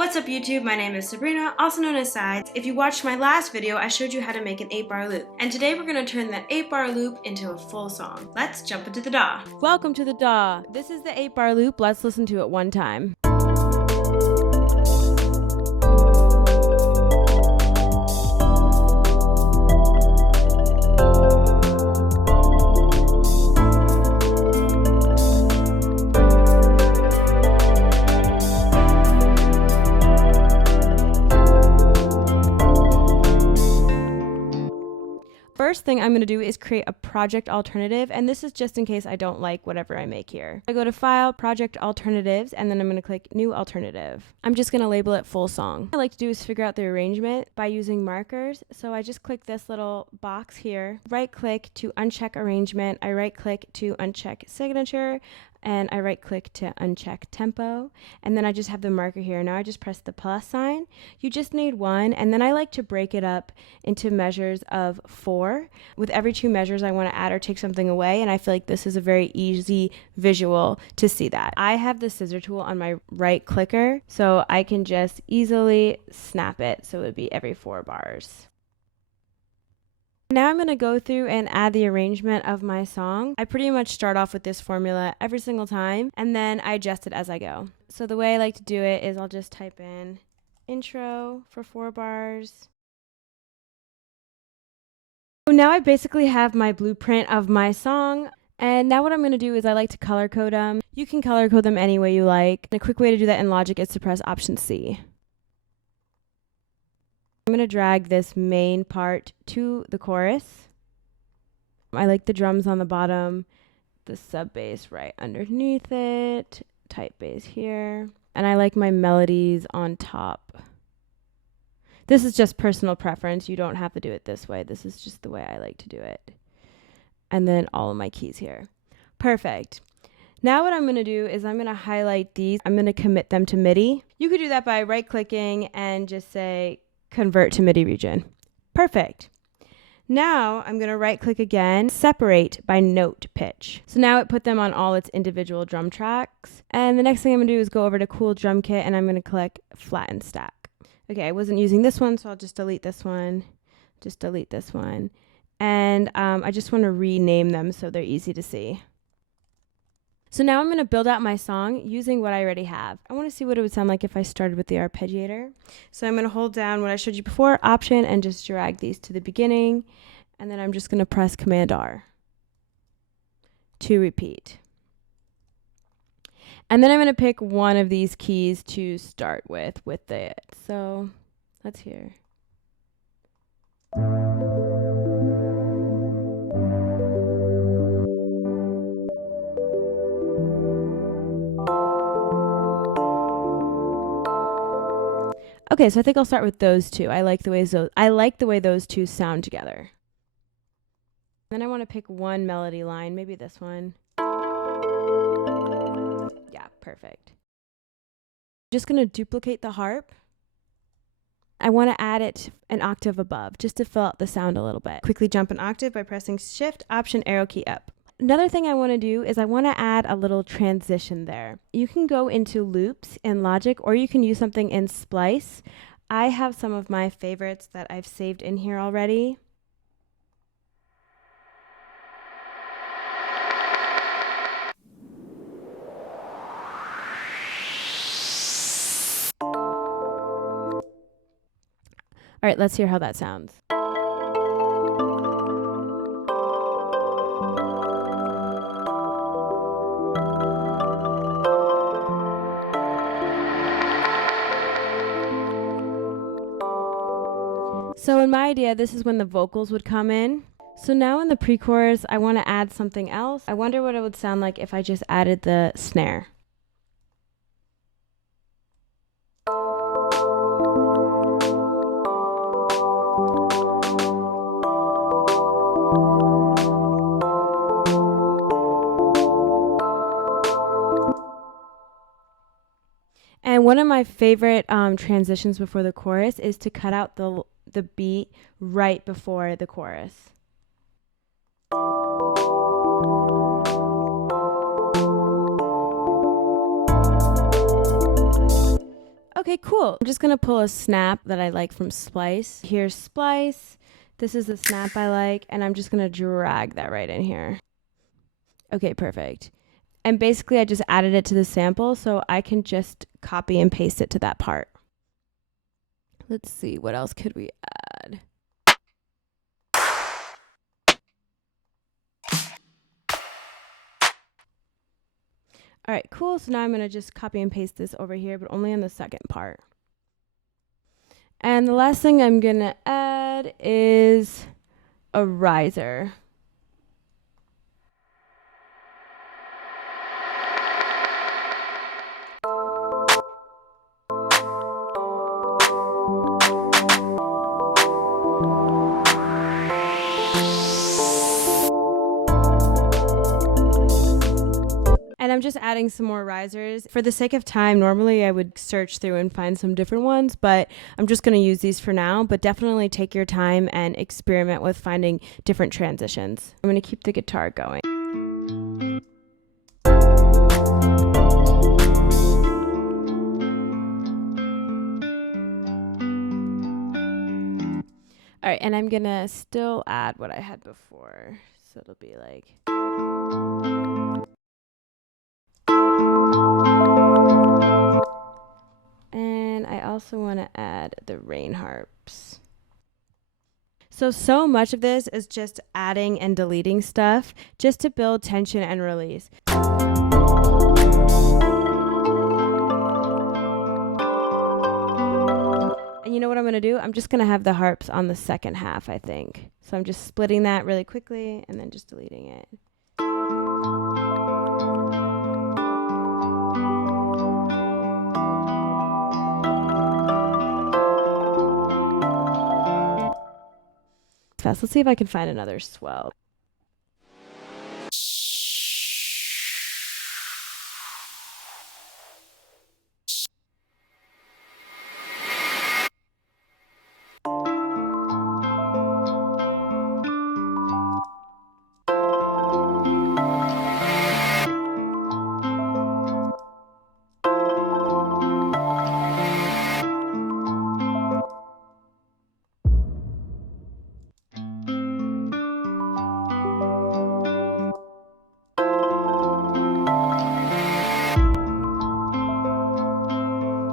What's up YouTube, my name is Sabrina, also known as Sides. If you watched my last video, I showed you how to make an 8-bar loop. And today we're going to turn that 8-bar loop into a full song. Let's jump into the DAW. Welcome to the DAW. This is the 8-bar loop. Let's listen to it one time. First thing I'm going to do is create a project alternative, and this is just in case I don't like whatever I make here. I go to File, Project Alternatives, and then I'm going to click New Alternative. I'm just going to label it Full Song. What I like to do is figure out the arrangement by using markers. So I just click this little box here, right click to uncheck arrangement, I right click to uncheck signature, and I right click to uncheck tempo, and then I just have the marker here. Now I just press the plus sign. You just need one, and then I like to break it up into measures of 4. With every 2 measures I want to add or take something away, and I feel like this is a very easy visual to see that. I have the scissor tool on my right clicker, so I can just easily snap it, so it would be every 4 bars. Now I'm going to go through and add the arrangement of my song. I pretty much start off with this formula every single time, and then I adjust it as I go. So the way I like to do it is I'll just type in intro for 4 bars. So now I basically have my blueprint of my song. And now what I'm going to do is I like to color code them. You can color code them any way you like. And a quick way to do that in Logic is to press Option C. I'm going to drag this main part to the chorus. I like the drums on the bottom, the sub bass right underneath it, type bass here, and I like my melodies on top. This is just personal preference. You don't have to do it this way. This is just the way I like to do it. And then all of my keys here. Perfect. Now what I'm going to do is I'm going to highlight these. I'm going to commit them to Midi. You could do that by right-clicking and just say Convert to Midi region. Perfect. Now I'm going to right click again, separate by note pitch. So now it put them on all its individual drum tracks. And the next thing I'm going to do is go over to Cool Drum Kit, and I'm going to click Flatten Stack. Okay, I wasn't using this one, so I'll just delete this one, just delete this one. And I just want to rename them so they're easy to see. So now I'm going to build out my song using what I already have. I want to see what it would sound like if I started with the arpeggiator. So I'm going to hold down what I showed you before, Option, and just drag these to the beginning. And then I'm just going to press Command R to repeat. And then I'm going to pick one of these keys to start with it. So let's hear. Okay, so I think I'll start with those two. I like the way those two sound together. Then I want to pick one melody line, maybe this one. Yeah, perfect. I'm just going to duplicate the harp. I want to add it an octave above, just to fill out the sound a little bit. Quickly jump an octave by pressing Shift, Option, Arrow key up. Another thing I want to do is I want to add a little transition there. You can go into loops in Logic, or you can use something in Splice. I have some of my favorites that I've saved in here already. All right, let's hear how that sounds. So in my idea, this is when the vocals would come in. So now in the pre-chorus, I want to add something else. I wonder what it would sound like if I just added the snare. And one of my favorite transitions before the chorus is to cut out the beat right before the chorus. Okay, cool. I'm just going to pull a snap that I like from Splice. Here's Splice. This is the snap I like, and I'm just going to drag that right in here. Okay, perfect. And basically I just added it to the sample, so I can just copy and paste it to that part. Let's see, what else could we add? All right, cool. So now I'm going to just copy and paste this over here, but only on the second part. And the last thing I'm going to add is a riser. And I'm just adding some more risers. For the sake of time, normally I would search through and find some different ones, but I'm just going to use these for now. But definitely take your time and experiment with finding different transitions. I'm going to keep the guitar going. All right, and I'm going to still add what I had before. So it'll be like... And I also want to add the rain harps. So much of this is just adding and deleting stuff just to build tension and release. And you know what I'm going to do? I'm just going to have the harps on the second half, I think. So I'm just splitting that really quickly and then just deleting it. Fast. Let's see if I can find another swell.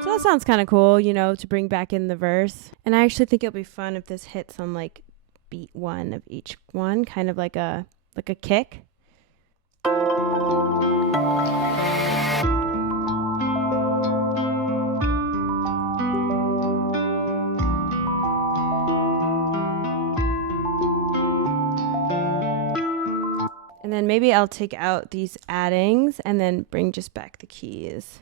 That sounds kind of cool, you know, to bring back in the verse. And I actually think it'll be fun if this hits on like beat one of each one, kind of like a kick. And then maybe I'll take out these addings and then bring just back the keys.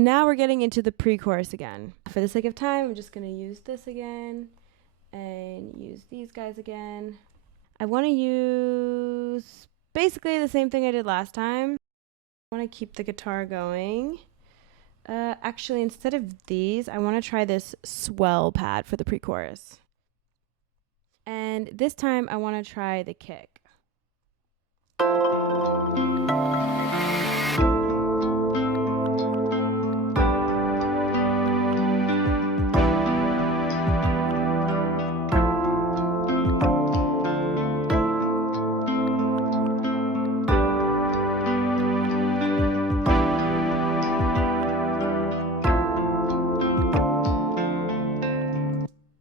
Now we're getting into the pre-chorus again. For the sake of time, I'm just going to use this again and use these guys again. I want to use basically the same thing I did last time. I want to keep the guitar going. Actually, instead of these, I want to try this swell pad for the pre-chorus. And this time, I want to try the kick.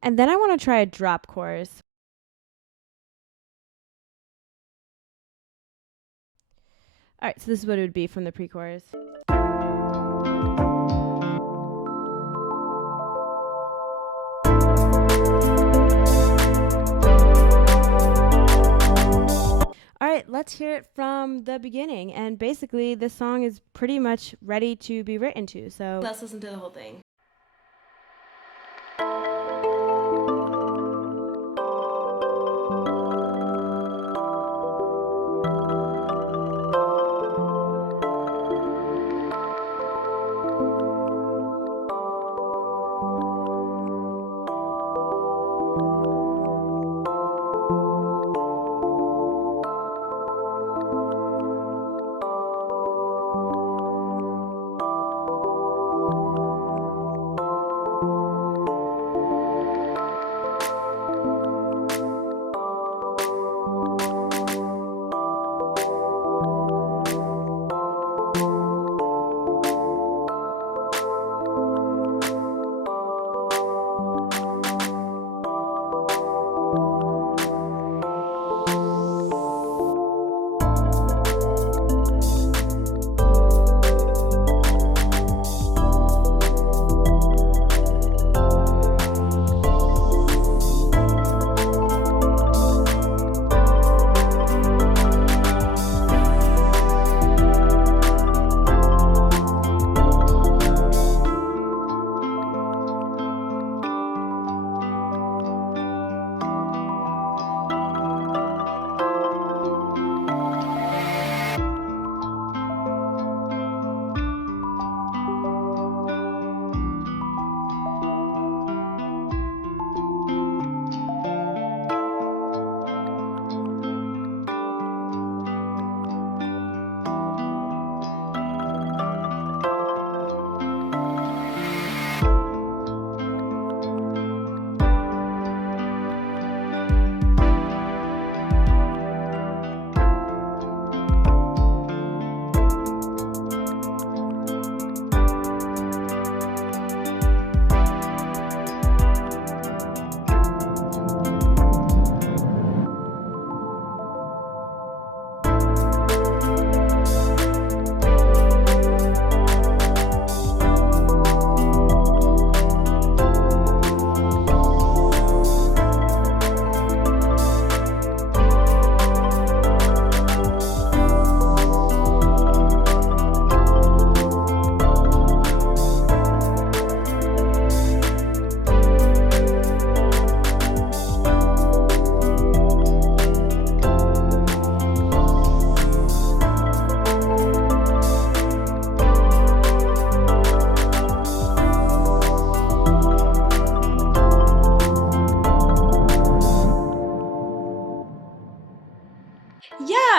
And then I want to try a drop chorus. All right, so this is what it would be from the pre-chorus. All right, let's hear it from the beginning. And basically, this song is pretty much ready to be written to. So let's listen to the whole thing.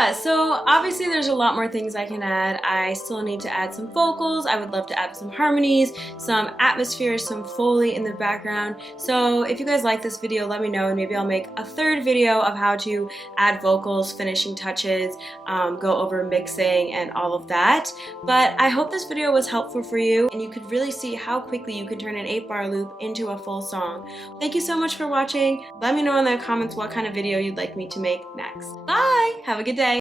yeah, so obviously there's a lot more things I can add. I still need to add some vocals. I would love to add some harmonies, some atmosphere, some Foley in the background. So if you guys like this video, let me know, and maybe I'll make a third video of how to add vocals, finishing touches, go over mixing and all of that. But I hope this video was helpful for you and you could really see how quickly you can turn an 8-bar loop into a full song. Thank you so much for watching. Let me know in the comments what kind of video you'd like me to make next. Bye! Have a good day.